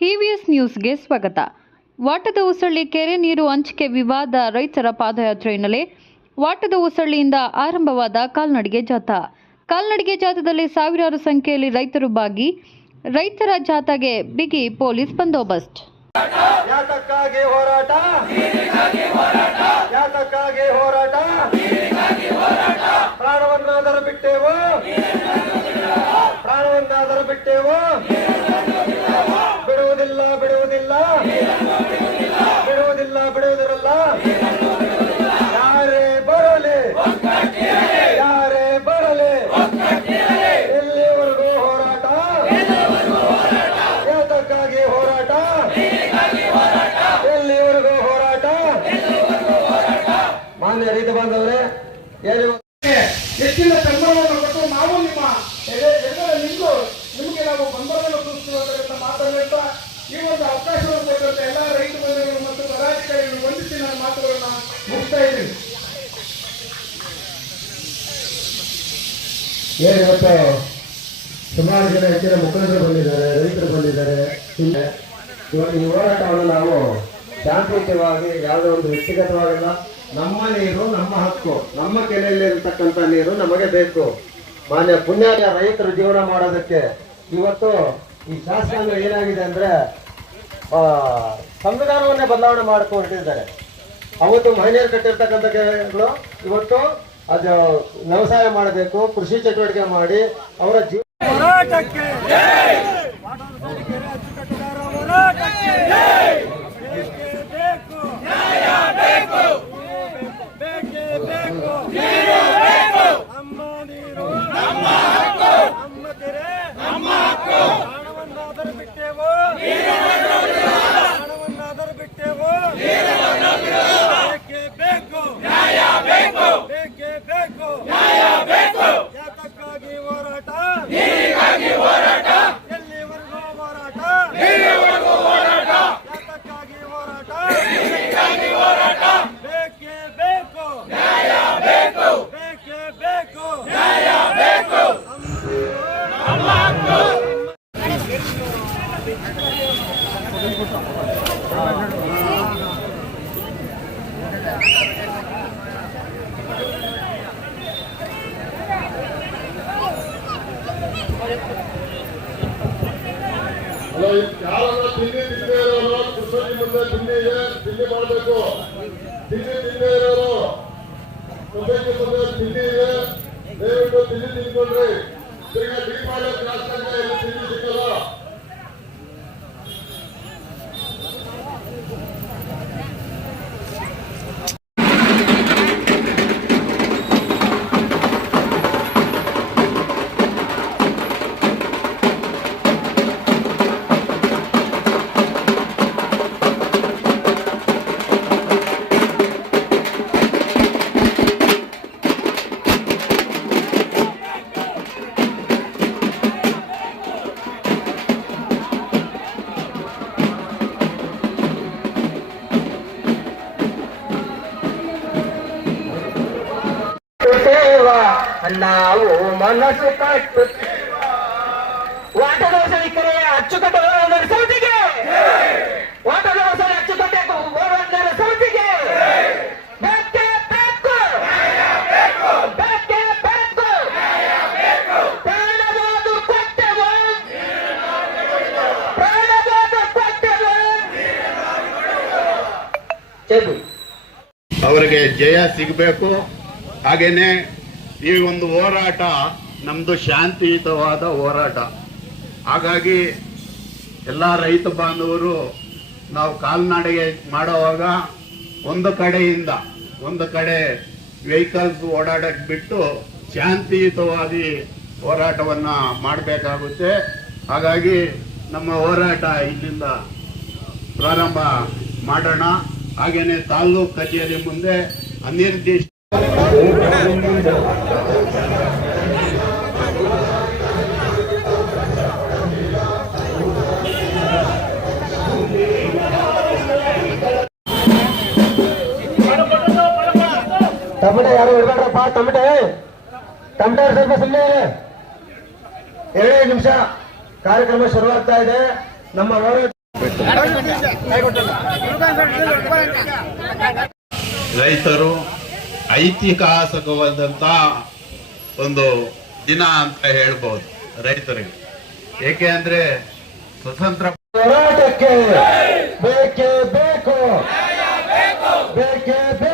ಹಿವಿಎಸ್ ನ್ಯೂಸ್ಗೆ ಸ್ವಾಗತ. ವಾಟದ ಉಸಳ್ಳಿ ಕೆರೆ ನೀರು ಹಂಚಿಕೆ ವಿವಾದ ರೈತರ ಪಾದಯಾತ್ರೆ ಹಿನ್ನೆಲೆ ವಾಟದ ಉಸಳ್ಳಿಯಿಂದ ಆರಂಭವಾದ ಕಾಲ್ನಡಿಗೆ ಜಾಥಾ. ಕಾಲ್ನಡಿಗೆ ಜಾಥಾದಲ್ಲಿ ಸಾವಿರಾರು ಸಂಖ್ಯೆಯಲ್ಲಿ ರೈತರು ಭಾಗಿ ರೈತರ ಜಾಥಾಗೆ ಬಿಗಿ ಪೊಲೀಸ್ ಬಂದೋಬಸ್ತ್. ಯಾತಕ್ಕಾಗಿ ಹೋರಾಟ? ಯಾತಕ್ಕಾಗಿ ಹೋರಾಟ? ಪ್ರಾಣವನ್ನಾದರೂ ಬಿಟ್ಟೇವು? ಪ್ರಾಣವನ್ನಾದರೂ ಬಿಟ್ಟೇವು? ಮಾನ್ಯ ರೈತ ಬಾಂಧವರೇ ಹೇಳಿ ಹೆಚ್ಚಿನ ಬೆಂಬಲವನ್ನು ಕೊಟ್ಟು ನಾವು ನಿಮ್ಮ ನಿಂತು ನಿಮಗೆ ನಾವು ಬೆಂಬಲವನ್ನು ಸೂಚಿಸುವಂತ ಮಾತನ್ನು ಹೇಳ್ತಾ ಈ ಒಂದು ಅವಕಾಶವನ್ನು ಕೊಟ್ಟಂತ ಎಲ್ಲ ರೈತ ಬಂಧುಗಳು ಮತ್ತು ಪದಾಧಿಕಾರಿಗಳು ವಂದಿಸಿ ನನ್ನ ಮಾತುಗಳನ್ನ ಮುಗಿಸ್ತಾ ಇದ್ದೀನಿ. ಏನು ಇವತ್ತು ಸುಮಾರು ಜನ ಹೆಚ್ಚಿನ ಮುಖಂಡರು ಬಂದಿದ್ದಾರೆ ರೈತರು ಬಂದಿದ್ದಾರೆ. ಹಿಂದೆ ಇವಾಗ ಈ ಹೋರಾಟವನ್ನು ನಾವು ಶಾಂತಿಯುತವಾಗಿ ಯಾವುದೋ ಒಂದು ವ್ಯಕ್ತಿಗತವಾಗಿಲ್ಲ. ನಮ್ಮ ನೀರು, ನಮ್ಮ ಹಕ್ಕು, ನಮ್ಮ ಕೆರೆಯಲ್ಲಿ ಇರತಕ್ಕಂಥ ನೀರು ನಮಗೆ ಬೇಕು. ಮಾನ್ಯ ಪುಣ್ಯ ರೈತರು ಜೀವನ ಮಾಡೋದಕ್ಕೆ ಇವತ್ತು ಈ ಶಾಸಕಾಂಗ ಏನಾಗಿದೆ ಅಂದ್ರೆ ಸಂವಿಧಾನವನ್ನೇ ಬದಲಾವಣೆ ಮಾಡಿಕೊಂಡಿದ್ದಾರೆ. ಅವತ್ತು ಮಹಿಳೆಯರು ಕಟ್ಟಿರ್ತಕ್ಕಂಥ ಕೆರೆಗಳು, ಇವತ್ತು ಅದು ವ್ಯವಸಾಯ ಮಾಡಬೇಕು, ಕೃಷಿ ಚಟುವಟಿಕೆ ಮಾಡಿ ಅವರ ಜೀವ ಹೋರಾಟಕ್ಕೆ ಕೆರೆ ಅಚ್ಚುಕಟ್ಟುದಾರ ಹೋರಾಟಕ್ಕೆ ಬೇಕೇ ಬೇಕು ನ್ಯಾಯ ಬೇಕು ಬೇಕೇ ಬೇಕು ನಮ್ಮ ನೀರು ನಮ್ಮ ಹಕ್ಕು ನಮ್ಮ ಕೆರೆ ನಮ್ಮ ಹಕ್ಕು ಹಣವನ್ನಾದರೂ ಬಿಟ್ಟೆವು ಹಣವನ್ನಾದರೂ ಬಿಟ್ಟೆವು ಬೇಕೇ ನ್ಯಾಯ ಬೇಕು ಯಾತಕ್ಕಾಗಿ ಹೋರಾಟ ಹೋರಾಟ ಎಲ್ಲಿವರೆಗೂ ಹೋರಾಟ ಹೋರಾಟ ಯಾತಕ್ಕಾಗಿ ಹೋರಾಟ ಹೋರಾಟ ಬೇಕೇ ಬೇಕು ನ್ಯಾಯ ಬೇಕು ಬೇಕೇ ಬೇಕು ನ್ಯಾಯ ಬೇಕು ನಮ್ಮ ಹಕ್ಕು ಅಲ್ಲ ಯಾರನ್ನ ತಿಂಡಿ ತಿಂದೇ ಇರೋರು ಕೃಷ್ಣಜಿ ಮುಂದೆ ತಿಂಡಿಗೆ ತಿಂಡಿ ಮಾಡಬೇಕು. ತಿಂಡಿ ತಿಂದೇ ಇರೋರು ಸೊಸೈಟಿ ಮುಂದೆ ತಿಂಡಿ ಇದೆ. ದಯವಿಟ್ಟು ತಿಂಡಿ ತಿನ್ಕೊಂಡ್ರಿ ತಿರ್ಗಾ ದೀಪಾವಳಿ ಕ್ಲಾಸ್ ತಿಂಡಿ ಸಿಕ್ಕಲ್ಲ. ನಾವು ಮನಸ್ಸು ಕಟ್ಟು. ವಾಟದೋಸರಿಕರೆ ಅಚ್ಚುಕಟ್ಟು ಸಮಿತಿಗೆ. ವಾಟದೋಸರಿ ಅಚ್ಚುಕಟ್ಟೆ ಹೋರಾಟಗಾರ ಸಮಿತಿಗೆ. ಅವರಿಗೆ ಜಯ ಸಿಗಬೇಕು. ಹಾಗೇನೆ ಈ ಒಂದು ಹೋರಾಟ ನಮ್ಮದು ಶಾಂತಿಯುತವಾದ ಹೋರಾಟ. ಹಾಗಾಗಿ ಎಲ್ಲ ರೈತ ಬಾಂಧವರು ನಾವು ಕಾಲ್ನಡಿಗೆ ಮಾಡುವಾಗ ಒಂದು ಕಡೆಯಿಂದ ಒಂದು ಕಡೆ ವೆಹಿಕಲ್ಸ್ ಓಡಾಡಕ್ಕೆ ಬಿಟ್ಟು ಶಾಂತಿಯುತವಾಗಿ ಹೋರಾಟವನ್ನು ಮಾಡಬೇಕಾಗುತ್ತೆ. ಹಾಗಾಗಿ ನಮ್ಮ ಹೋರಾಟ ಇಲ್ಲಿಂದ ಪ್ರಾರಂಭ ಮಾಡೋಣ. ಹಾಗೆಯೇ ತಾಲ್ಲೂಕು ಕಚೇರಿ ಮುಂದೆ ಅನಿರ್ದಿಷ್ಟ ಟಮಟೆ ಯಾರು ಇರ್ಬೇಡ್ರಪ್ಪ ತಮಟೆ ತಮಟೆ ಸ್ವಲ್ಪ ಸುಮ್ಮನೆ ಎರಡೇ ನಿಮಿಷ. ಕಾರ್ಯಕ್ರಮ ಶುರುವಾಗ್ತಾ ಇದೆ. ನಮ್ಮ ರೈತರು ಐತಿಹಾಸಿಕವಾದಂತ ಒಂದು ದಿನ ಅಂತ ಹೇಳ್ಬೋದು ರೈತರಿಗೆ. ಏಕೆ ಅಂದ್ರೆ ಸ್ವತಂತ್ರ ಹೋರಾಟಕ್ಕೆ ಬೇಕೇ ಬೇಕು. ಬೇಕೇ ಬೇಕು.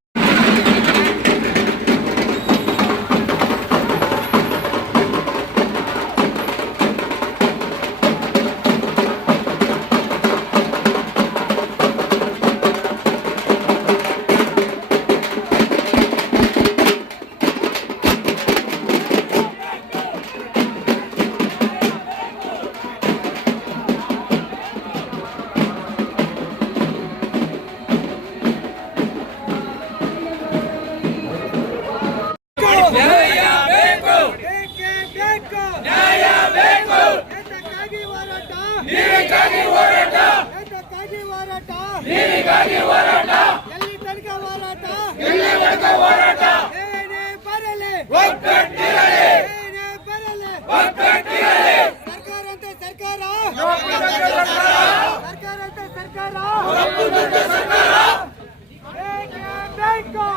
ನೀರಿಗಾಗಿ ಹೋರಾಟ. ಎಲ್ಲಿ ತನಕ ಹೋರಾಟ? ಎಲ್ಲಿವರೆಗೆ ಹೋರಾಟ. ಏನೇ ಬರಲಿ. ಒಗ್ಗಟ್ಟಿರಲಿ. ಏನೇ ಬರಲಿ. ಒಗ್ಗಟ್ಟಿರಲಿ. ಸರ್ಕಾರ ಅಂತ ಸರ್ಕಾರ. ಸರ್ಕಾರ. ಅಂತ ಸರ್ಕಾರ. ಸರ್ಕಾರ. ಏಕೆ ಬೇಕು.